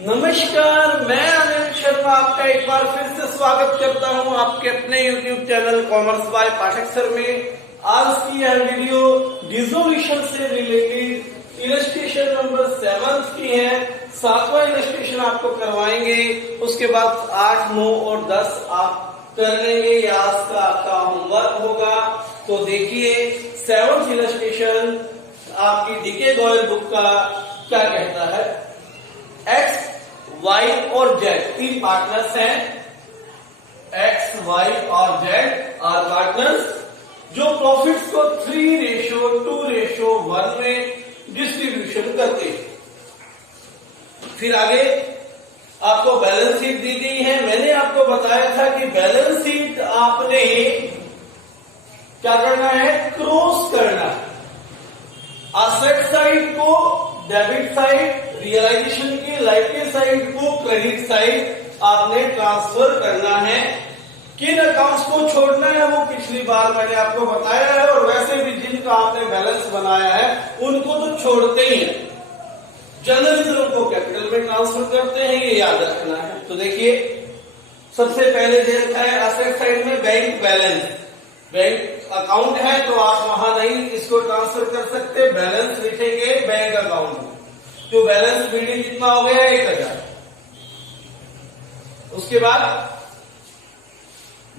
नमस्कार, मैं अनिल शर्मा आपका एक बार फिर से स्वागत करता हूं आपके अपने YouTube channel commerce by Pathak sir में। आज की यह वीडियो डिसोल्यूशन से रिलेटेड इलस्ट्रेशन नंबर 7 की है। 7वां इलस्ट्रेशन आपको करवाएंगे, उसके बाद 8, 9 और 10 आप कर लेंगे। ये आज का आपका होमवर्क होगा। तो देखिए 7th इलस्ट्रेशन आपकी डीके गोयल बुक का क्या कहता है। एक्स, वाई और जेड 3 पार्टनर्स हैं। एक्स, वाई और जेड आर पार्टनर्स जो प्रॉफिट्स को 3:2:1 में डिस्ट्रीब्यूशन करते हैं। फिर आगे आपको बैलेंस शीट दी गई है। मैंने आपको बताया था कि बैलेंस शीट आपने क्या करना है, क्रॉस करना है। असेट साइड को डेबिट साइड, रियलाइजेशन की लाइबिलिटी साइड को क्रेडिट साइड आपने ट्रांसफर करना है। किन अकाउंट्स को छोड़ना है वो पिछली बार मैंने आपको बताया है, और वैसे भी जिनका आपने बैलेंस बनाया है उनको तो छोड़ते ही है। जनरल रिजर्व को कैपिटल में ट्रांसफर करते हैं, ये याद रखना है। तो देखिए सबसे पहले दे रखा है असेट साइड में बैंक बैलेंस। बैंक अकाउंट है तो आप वहां नहीं इसको ट्रांसफर कर सकते, बैलेंस लिखेंगे बैंक अकाउंट में। तो बैलेंस बीडी कितना हो गया, 1000। उसके बाद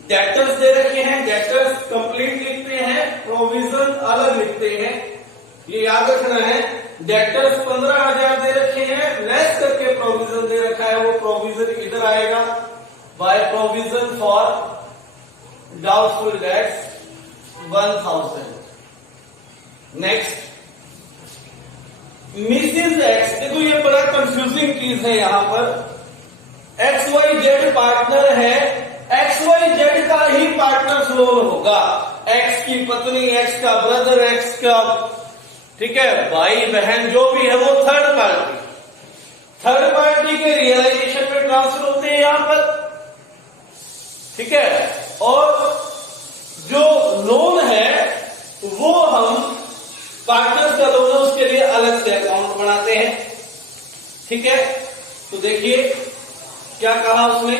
डेटर्स दे रखे हैं, डेटर्स कंप्लीट लिखते हैं, प्रोविजन अलग लिखते हैं, ये याद रखना है। डेटर्स 15,000 दे रखे हैं, लेस करके प्रोविजन दे रखा है, वो प्रोविजन इधर आएगा। By provision for doubtful debts 1000। Next Mrs x, देखो ये बड़ा कंफ्यूजिंग चीज है। यहां पर एक्स वाई जेड पार्टनर है, एक्स वाई जेड का ही पार्टनर लोन होगा। एक्स की पत्नी, एक्स का ब्रदर, एक्स का, ठीक है, भाई बहन जो भी है वो थर्ड पार्टी। थर्ड पार्टी के रियलाइजेशन में ट्रांसफर होते हैं यहां पर, ठीक है। और जो लोन है वो हम पार्टनर्स का लोन है, उसके लिए अलग से अकाउंट बनाते हैं, ठीक है। तो देखिए क्या कहा उसने,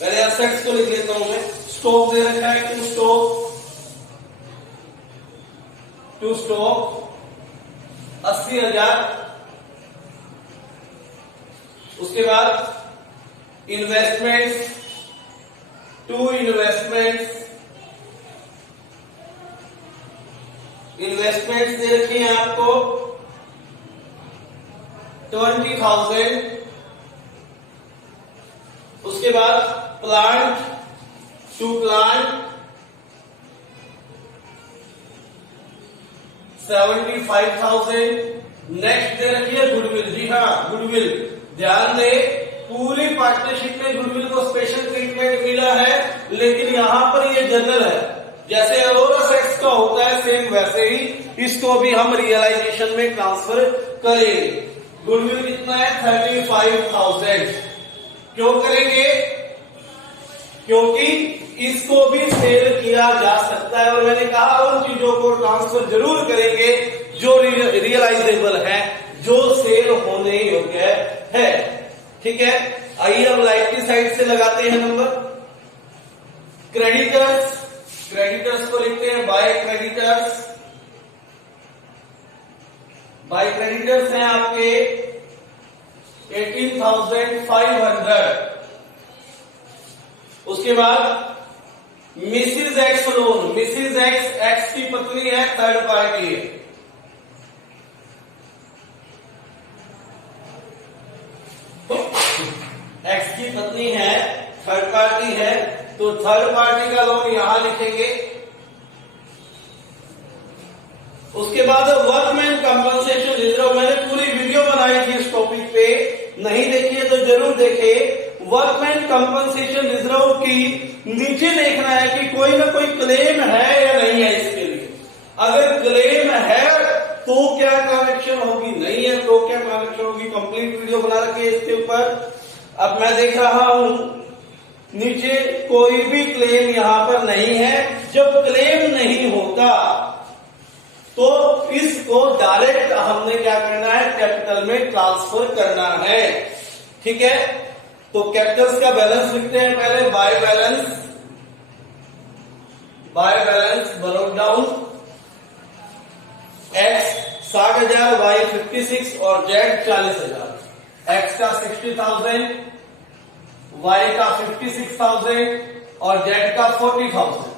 पहले असेट्स को लिख लेता हूं मैं। स्टॉक दे रखा है, टू स्टॉक 80,000। उसके बाद इन्वेस्टमेंट्स, 2 इन्वेस्टमेंट्स दे रखी हैं आपको 20,000। उसके बाद प्लांट, 2 प्लांट 75,000। नेक्स्ट दे रखी है गुडविल। जी हाँ, गुडविल ध्यान दे, पूरी पार्टनरशिप में गुडविल को स्पेशल ट्रीटमेंट मिला है, लेकिन यहां पर ये जनरल है। जैसे अरोरा सेक्स का होता है सेम वैसे ही इसको भी हम रियलाइजेशन में ट्रांसफर करेंगे। गुडविल कितना है, 35,000। क्यों करेंगे, क्योंकि इसको भी सेल किया जा सकता है, और मैंने कहा उन चीजों को ट्रांसफर जरूर करेंगे जो रियलाइजेबल है, जो सेल होने योग्य है, ठीक है। आइए अब लाइबिलिटी साइड से लगाते हैं नंबर। क्रेडिटर्स को लिखते हैं बाय क्रेडिटर्स। बाय क्रेडिटर्स हैं आपके 18,500। उसके बाद Mrs x loan. Mrs x, x की पत्नी है, थर्ड पार्टी है। एक्स की पत्नी है, थर्ड पार्टी है, तो थर्ड पार्टी का लोन यहां लिखेंगे। उसके बाद वर्कमैन कंपनसेशन रिजर्व, मैंने पूरी वीडियो बनाई थी इस टॉपिक पे, नहीं देखिए तो जरूर देखें। वर्कमैन कंपनसेशन रिजर्व की नीचे देखना है कि कोई ना कोई क्लेम है या नहीं है इसके लिए। अगर क्लेम है तो क्या ट्रांजेक्शन होगी, नहीं है तो क्या ट्रांजेक्शन होगी, कंप्लीट वीडियो बना रखी है इसके ऊपर। अब मैं देख रहा हूं नीचे कोई भी क्लेम यहां पर नहीं है। जब क्लेम नहीं होता तो इसको डायरेक्ट हमने क्या करना है, कैपिटल में ट्रांसफर करना है। ठीक है, तो कैपिटल्स का बैलेंस लिखते हैं पहले। By balance broke down, X 60,000, Y 56 और जेड 40,000। एक्स का 60,000, वाई का 56,000 और जेड का 40,000।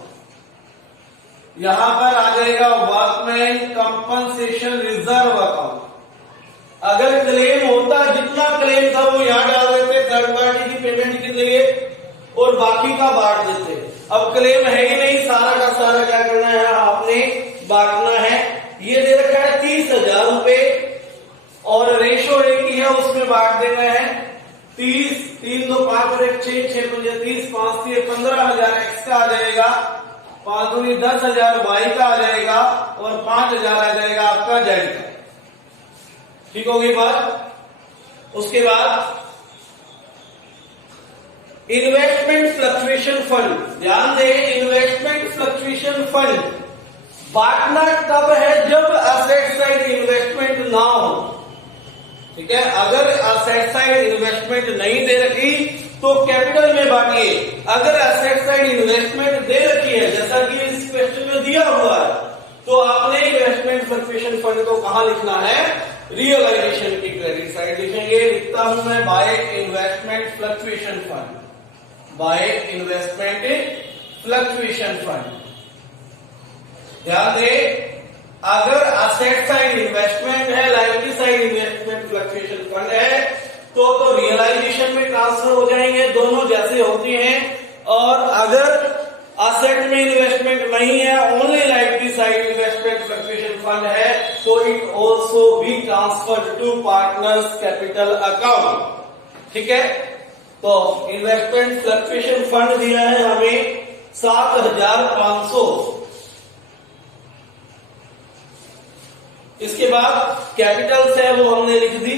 यहां पर आ जाएगा वर्कमैन कंपनसेशन रिजर्व अकाउंट। अगर क्लेम होता, जितना क्लेम था वो यहां डाल देते थर्ड पार्टी की पेमेंट के लिए और बाकी का बांट देते। अब क्लेम है ही नहीं, सारा का सारा क्या करना है, आपने बांटना है। ये दे रखा है 30,000 रुपए और रेशो एक ही है, उसमें बांट देना है 30, 3 2 5 और 1 6, 6 5 30, 5 3 15,000 एक्स का आ जाएगा, 5 दूनी 10,000 वाई का आ जाएगा और 5,000 आ जाएगा आपका जेड का। ठीक होगी बात। उसके बाद इन्वेस्टमेंट फ्लक्चुएशन फंड, ध्यान दे, इन्वेस्टमेंट फ्लक्चुएशन फंड बांटना तब है जब असेट साइड इन्वेस्टमेंट ना हो। ठीक है, अगर असेट साइड इन्वेस्टमेंट नहीं दे रखी तो कैपिटल में बांटिए। अगर असेट साइड इन्वेस्टमेंट दे रखी है, जैसा कि इस क्वेश्चन में दिया हुआ है, तो आपने इन्वेस्टमेंट फ्लक्चुएशन फंड को कहां लिखना है, रियलाइजेशन की क्रेडिट साइड लिखेंगे। लिखता हूं मैं by investment fluctuation fund, by investment fluctuation fund. ध्यान दे, अगर असेट साइड इन्वेस्टमेंट है, liability side investment fluctuation fund है, तो रियलाइजेशन में ट्रांसफर हो जाएंगे, दोनों जैसे होती हैं। और अगर असेट में इन्वेस्टमेंट नहीं है, only liability side investment fluctuation fund है, तो it also be transferred to partners capital account. ठीक है, तो इन्वेस्टमेंट फ्लक्चुएशन फंड दिया है हमें 7,500। इसके बाद कैपिटल्स है वो हमने लिख दी।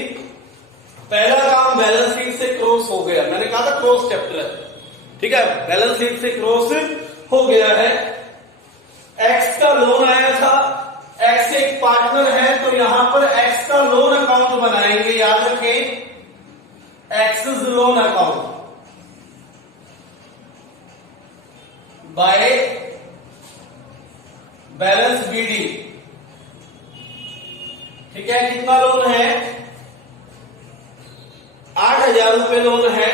पहला काम बैलेंस शीट से क्रॉस हो गया, मैंने कहा था क्रॉस चैप्टर है। ठीक है, बैलेंस शीट से क्रॉस हो गया है। एक्स का लोन आया था, एक्स एक पार्टनर है, तो यहां पर एक्स का लोन अकाउंट बनाएंगे। याद रखें, X's loan account by balance BD. ठीक है, कितना लोन है, 8,000 रुपए लोन है।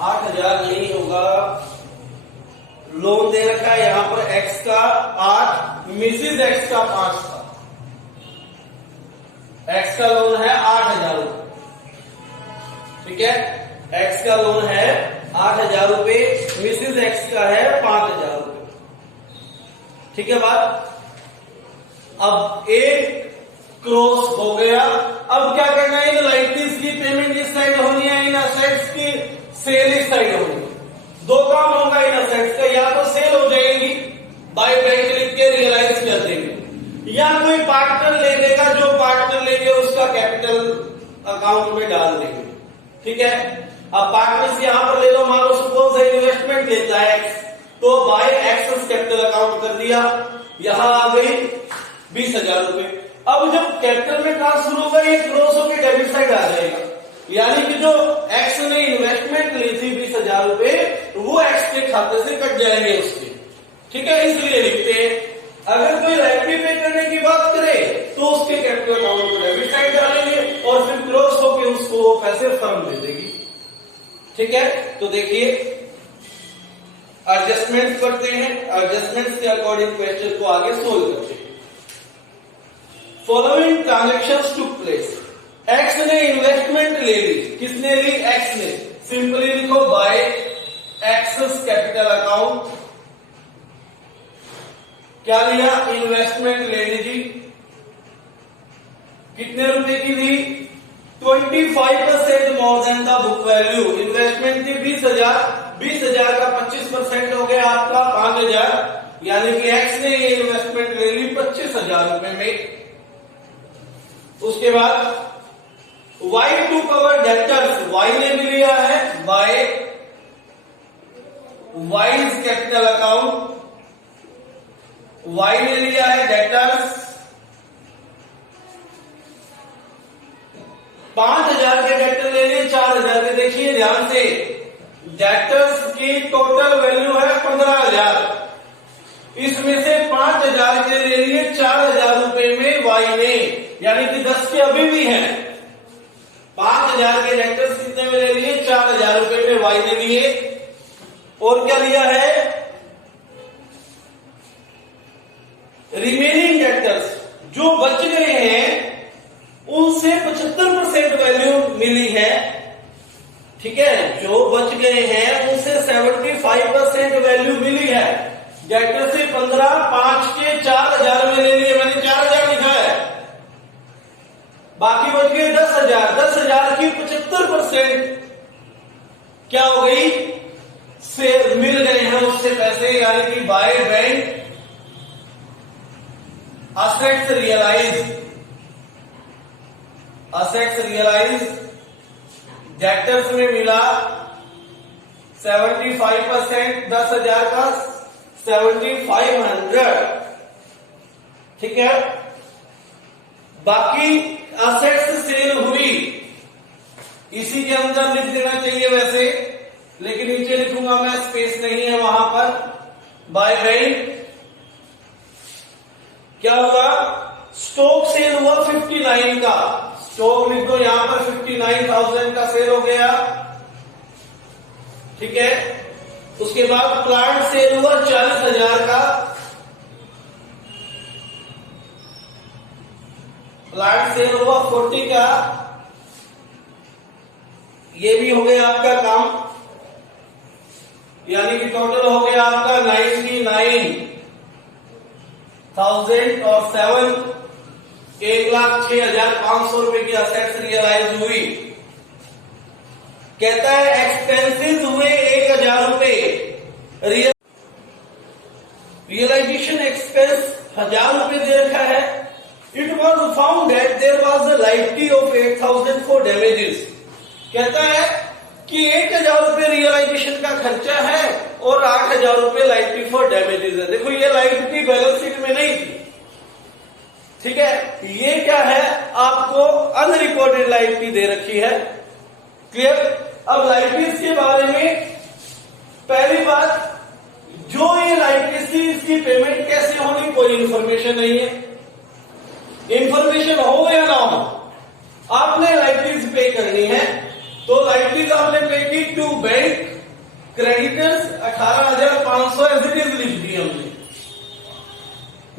8,000 नहीं होगा, लोन दे रखा है यहां पर एक्स का 8, मिसिज एक्स का 5 था। एक्स का लोन है 8,000 रुपए। ठीक है, एक्स का लोन है 8,000 रुपए, मिसिज एक्स का है 5,000 रुपए। ठीक है बात। अब एक क्रॉस हो गया। अब क्या करना है, इन लायबिलिटीज की पेमेंट इस साइड होनी है, इन असेट्स की सेल इस साइड होनी है। दो काम होगा इन असेट्स का, या तो सेल हो जाएगी, बाय बैंक लिख के रियलाइज कर देंगे, या कोई पार्टनर ले लेगा, जो पार्टनर लेंगे उसका कैपिटल अकाउंट में डाल देंगे। ठीक है, अब पार्टनर्स यहां पर ले लो, मान लो सपोज इन्वेस्टमेंट लेता है एक्स, तो बाय एक्सेस कैपिटल अकाउंट कर दिया, यहां आ गई 20,000 रुपए। अब जब कैपिटल में ट्रांसफर होगा, ये क्रॉस होकर डेबिट साइड आ जाएगा, यानी कि जो एक्स ने इन्वेस्टमेंट ली थी 20,000 रुपए, वो एक्स के खाते से कट जाएंगे उसके। ठीक है, इसलिए लिखते हैं अगर कोई लायबिलिटी पे करने की बात करे तो उसके कैपिटल अकाउंट को डेबिट साइड डालेंगे और फिर क्रॉस होकर उसको वो पैसे फर्म दे देगी। ठीक है, तो देखिए एडजस्टमेंट करते हैं, एडजस्टमेंट के अकॉर्डिंग क्वेश्चन को आगे सोल्व करते हैं। Following transactions took place, x ने इन्वेस्टमेंट ले ली, किसने ली, एक्स ने। सिंपली लिखो बाय एक्सेस कैपिटल अकाउंट। क्या लिया, इन्वेस्टमेंट ले लीजिए, कितने रुपए की ली, 25% more than the book value. Investment थी 20,000, 20,000 का 25% हो गया आपका 5,000, यानी कि एक्स ने ये इन्वेस्टमेंट ले ली 25,000 रुपए में। उसके बाद Y to cover debtors, Y ने भी लिया है by Y's capital account. Y ने लिया है डेटर्स 5,000 के डेटर ले लिए 4,000 के। देखिए ध्यान से, डेटर्स की टोटल वैल्यू है 15,000, इसमें से 5,000 के ले लिए 4,000 रुपए में वाई ने, यानी कि 10 के अभी भी हैं। 5,000 के डेटर्स कितने में ले लिए? 4,000 रुपए में वाई ने लिए। और क्या लिया है? रिमेनिंग डेटर्स जो बच गए हैं उनसे 75% वैल्यू मिली है। ठीक है, जो बच गए हैं उनसे 75% वैल्यू मिली है। डेटर से 15, 5 के 4,000 में ले लिए, मैंने 4,000 लिखा है, बाकी बच गए 10,000। 10,000 की 75% क्या हो गई? से मिल गए हैं उससे पैसे, यानी कि by bank assets realise. Assets realise debtors में मिला 75%, 10,000 का 7,500। ठीक है, बाकी असेट्स सेल हुई, इसी के अंदर लिख देना चाहिए वैसे, लेकिन नीचे लिखूंगा मैं, स्पेस नहीं है वहां पर। बाय बैंक क्या हुआ? स्टॉक सेल हुआ 59 का, स्टॉक लिख दो यहां पर, 59,000 का सेल हो गया। ठीक है, उसके बाद प्लांट सेल हुआ 40,000 का, प्लांट सेल हुआ 40 का, ये भी हो गया आपका काम, यानी कि टोटल हो गया आपका 99,000 और 7, 1,06,500 रुपए की असेट्स रियलाइज हुई। कहता है एक्सपेंसेस हुए 1,000 रुपए, रियलाइजेशन एक्सपेंस 1,000 रुपए दे रखा है। It was found that there was the liability of 8,000 for damages. कहता है कि 1,000 रुपए रियलाइजेशन का खर्चा है और 8,000 रुपए लाइबिलिटी फॉर डैमेजेस है। देखो ये लाइबिलिटी बैलेंस शीट में नहीं थी। ठीक है, ये क्या है? आपको अनरिकॉर्डेड लाइबिलिटी दे रखी है। क्लियर? अब लाइबिलिटीज के बारे में पहली बात, जो ये लाइबिलिटीज थी इसकी पेमेंट कैसे होनी, कोई इंफॉर्मेशन नहीं है। इंफॉर्मेशन हो या ना हो, आपने लाइबिलिटीज पे करनी है। तो लाइबिलिटीज आपने पे की to bank creditors 18,500 as it is लिख दी हमने।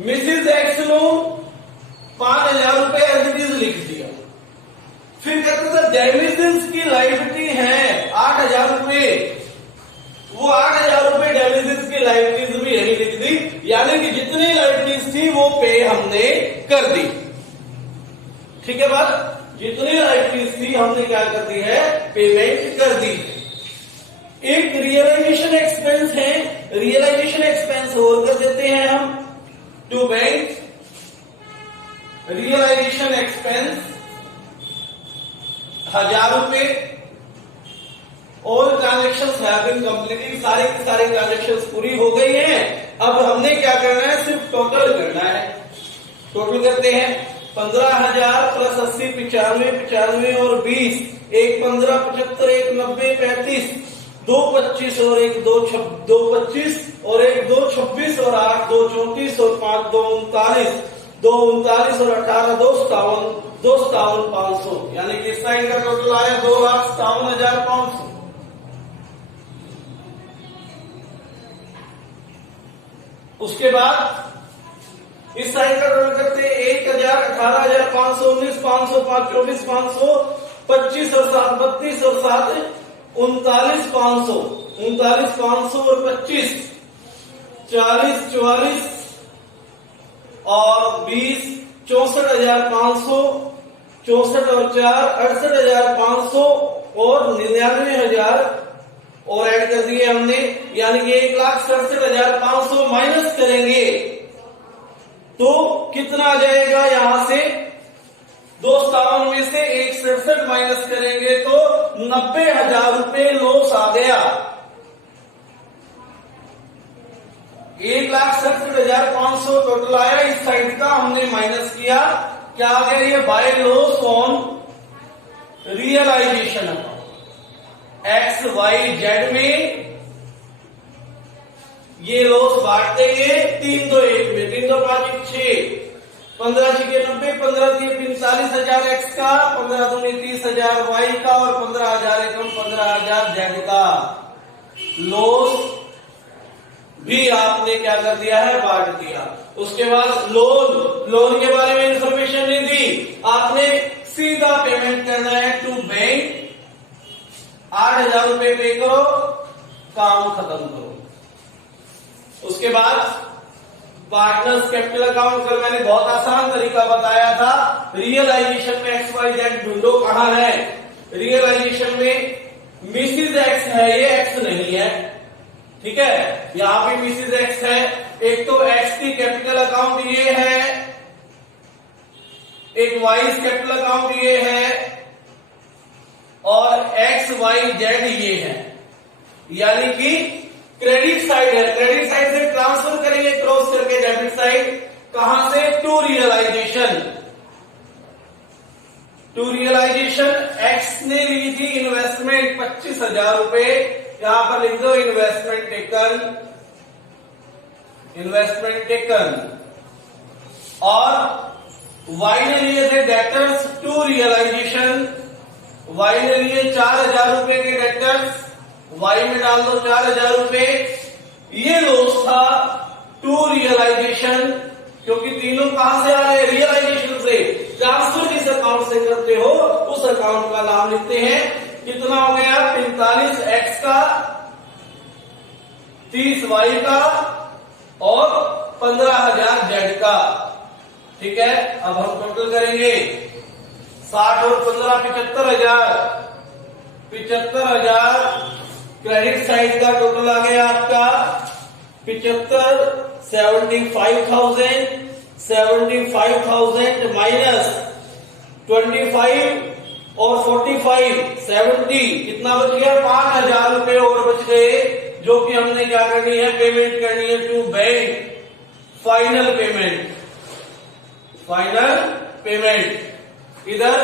मिसिज एक्स लोन 5,000 रुपए एज इट इज लिख दिया। फिर कहते थे डैमेजेस की लाइबिलिटी है 8,000 रुपए, वो 8,000 रुपए डैमेजेस की लाइबिलिटीज भी यही लिख दी, यानी कि जितनी लाइबिलिटीज थी वो पे हमने कर दी। ठीक है बात? जितनी लाइबिलिटीज थी हमने क्या कर दी है? पेमेंट कर दी। एक रियलाइजेशन एक्सपेंस है, रियलाइजेशन एक्सपेंस और कर देते हैं हम टू बैंक। रियलाइजेशन एक्सपेंस 1,000 रुपए। All transaction have been completed, सारे के सारे ट्रांजेक्शन पूरी हो गई हैं। अब हमने क्या करना है? सिर्फ टोटल करना है। टोटल करते हैं 15,000 प्लस 80 95 95 और 20, 1 15 75 1 90 35, 2 25 और 1 2 25 और 1 2 26 और 8 2 34 और 5 2 39, 2 39 और 18 2 57 500, यानी कि इस साइड का टोटल आया 2,57,500। उसके बाद इस साइड का टोटल करते हैं 1,000 18,000 500 19 500 5 24 500 25 और 7 32 और 7 39,500 39,500 और 25 40 44 और 20 64,500 64 और 4 68,500 और 99,000 और ऐड कर दिए हमने, यानी कि 1,67,500 माइनस करेंगे तो कितना आ जाएगा? यहां से 257 में से 167 माइनस करेंगे तो 90,000 रुपए लॉस आ गया। 1,67,500 टोटल आया। इस साइड का हमने माइनस किया, क्या आ गया? ये by loss on realisation account. X Y Z में ये लॉस बांट देंगे 3 2 1 में। 3 2 5 1 6, 15 6 90, 15 3 45,000 एक्स का, 15 दूनी 30,000 वाई का और 15,000 एकम 15,000 जेड का लॉस भी आपने क्या कर दिया है? बांट दिया। उसके बाद लोन के बारे में इंफॉर्मेशन नहीं दी, आपने सीधा पेमेंट करना है टू बैंक। 8,000 रुपए पे करो, काम खत्म करो। उसके बाद पार्टनर्स कैपिटल अकाउंट, कल मैंने बहुत आसान तरीका बताया था। रियलाइजेशन में एक्स वाई जेड ढूंढो कहां है। रियलाइजेशन में मिसिज एक्स है, ये एक्स नहीं है, ठीक है। यहां पे मिसिज एक्स है। एक तो एक्स की कैपिटल अकाउंट ये है, एक वाई कैपिटल अकाउंट ये है और एक्स वाई जेड ये है, यानी कि क्रेडिट साइड है। क्रेडिट साइड से ट्रांसफर करेंगे क्रॉस करके डेबिट साइड, कहां से? To realisation. To realisation X ने ली थी इन्वेस्टमेंट 25,000 रुपए, यहां पर लिख दो इन्वेस्टमेंट टेकन, इन्वेस्टमेंट टेकन। और वाई ने लिए थे डेटर्स टू रियलाइजेशन, वाई ने लिए 4,000 रुपए के डेटर्स, वाई में डाल दो 4,000 रुपए। ये लॉस था टू रियलाइजेशन, क्योंकि तीनों कहां से आ रहे हैं? रियलाइजेशन से। ट्रांसफर जिस अकाउंट से करते हो उस अकाउंट का नाम लिखते हैं। कितना हो गया? 45 एक्स का, 30 वाई का और 15,000 जेड का, ठीक है। अब हम टोटल करेंगे 60 और 15 75,000। 75,000 क्रेडिट साइड का टोटल आ गया आपका 75, 75,000, 75,000 माइनस 25 और 45, 70, कितना बच गया? 5,000 रुपए और बच गए, जो कि हमने क्या करनी है? पेमेंट करनी है to bank. Final payment, final payment इधर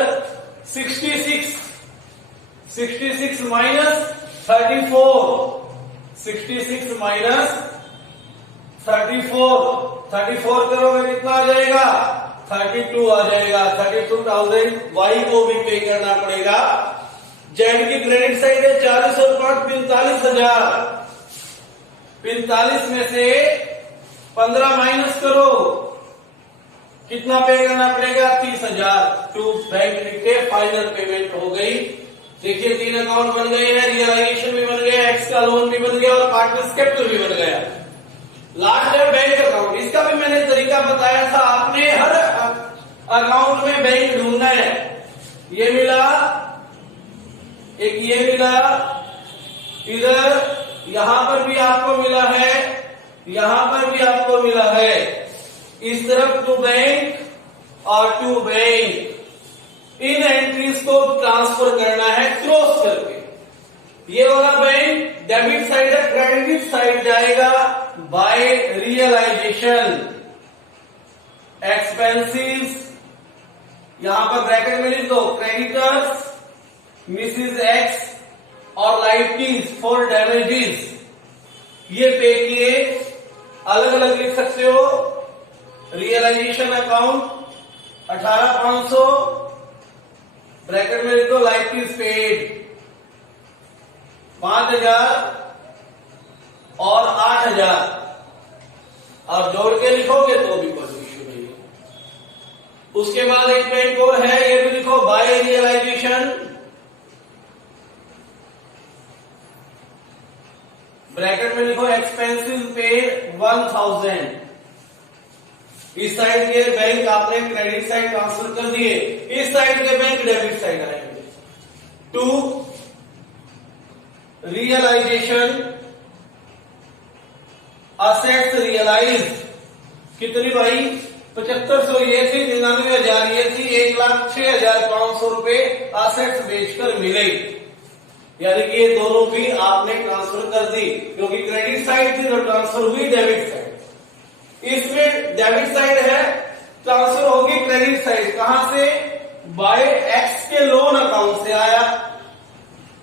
66 माइनस 34, 66 माइनस 34 करोगे कितना आ जाएगा? 32 आ जाएगा। 32,000 वाई को भी पे करना पड़ेगा। जेड की क्रेडिट साइड है 40 और 5 45,000। 45 में से 15 माइनस करो, कितना पे करना पड़ेगा? 30,000 टू बैंक लिखे। फाइनल पेमेंट हो गई। देखिए 3 अकाउंट बन गए हैं, रियलाइजेशन भी बन गया, एक्स का लोन भी बन गया और पार्टनर्स कैपिटल भी बन गया। लास्ट है बैंक अकाउंट। इसका भी मैंने तरीका बताया था, आपने हर अकाउंट में बैंक ढूंढना है। ये मिला, एक ये मिला, इधर यहां पर भी आपको मिला है, यहां पर भी आपको मिला है। इस तरफ टू बैंक और टू बैंक, इन एंट्रीज को ट्रांसफर करना है क्रॉस करके। ये वाला बैंक डेबिट साइड है, क्रेडिट साइड जाएगा बाय रियलाइजेशन। एक्सपेंसिस यहां पर ब्रैकेट में लिख दो, क्रेडिटर्स मिसिज एक्स और लाइबिलिटीज फॉर डैमेजेस, ये पे किए। अलग अलग लिख सकते हो। रियलाइजेशन अकाउंट 18,500, ब्रैकेट में लिख दो लाइबिलिटीज पेड 5,000 और 8,000, और जोड़ के लिखोगे तो भी कोई इश्यू नहीं है। उसके बाद एक बैंक और है, ये भी लिखो बाय रियलाइजेशन, ब्रैकेट में लिखो एक्सपेंसिव पेड 1,000। इस साइड के बैंक आपने क्रेडिट साइड ट्रांसफर कर दिए, इस साइड के बैंक डेबिट साइड आएंगे। टू रियलाइजेशन असेट्स रियलाइज, कितनी भाई? 7500 ये थी, 99,000 ये थी, 1,06,500 रुपए असेट्स बेचकर मिले। यानी कि ये दोनों भी आपने ट्रांसफर कर दी, क्योंकि क्रेडिट साइड थी तो ट्रांसफर हुई डेबिट साइड। इसमें डेबिट साइड है, ट्रांसफर होगी क्रेडिट साइड। कहां से? बाय एक्स के लोन अकाउंट से आया।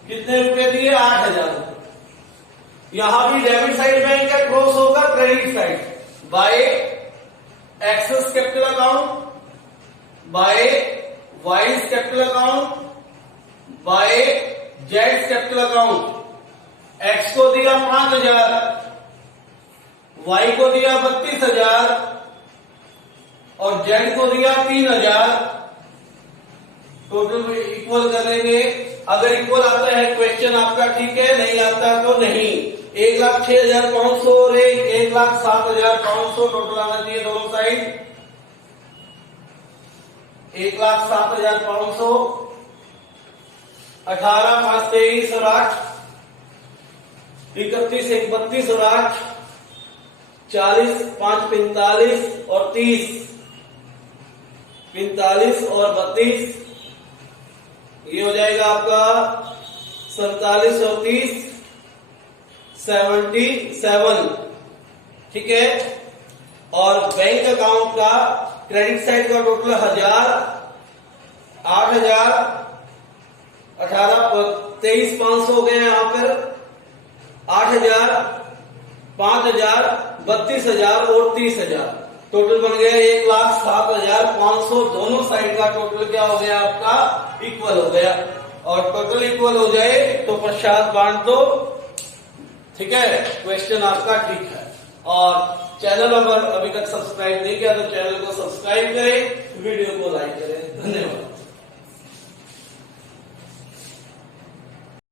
कितने रुपए दिए? 8,000 रुपए। यहां भी डेबिट साइड बैंक का क्रॉस होगा credit side. By X's capital account, by Y's capital account, by Z capital account. X को दिया 5,000, वाई को दिया 32,000 और जेड को दिया 3,000। टोटल इक्वल करेंगे। अगर इक्वल आता है क्वेश्चन आपका ठीक है, नहीं आता तो नहीं। 1,06,500 और 1,07,500 टोटल आना चाहिए दोनों साइड। 1,07,500, 18, 5, 23 और 8, 31, 1, 32 और 8, 40, 5, 45 और 30, 45 और 32, ये हो जाएगा आपका 47 और 30, 77। ठीक है। और बैंक अकाउंट का क्रेडिट साइड का टोटल 1,000, 8,000, 18, 23, 500 हो गए यहां पर, 8,000, 5,000, 32,000 और 30,000। टोटल बन गया 1,07,500। दोनों साइड का टोटल क्या हो गया आपका? इक्वल हो गया। और टोटल इक्वल हो जाए तो पश्चात बांट दो। ठीक है, क्वेश्चन आपका ठीक है। और चैनल अगर अभी तक सब्सक्राइब नहीं किया तो चैनल को सब्सक्राइब करें, वीडियो को लाइक करें। धन्यवाद।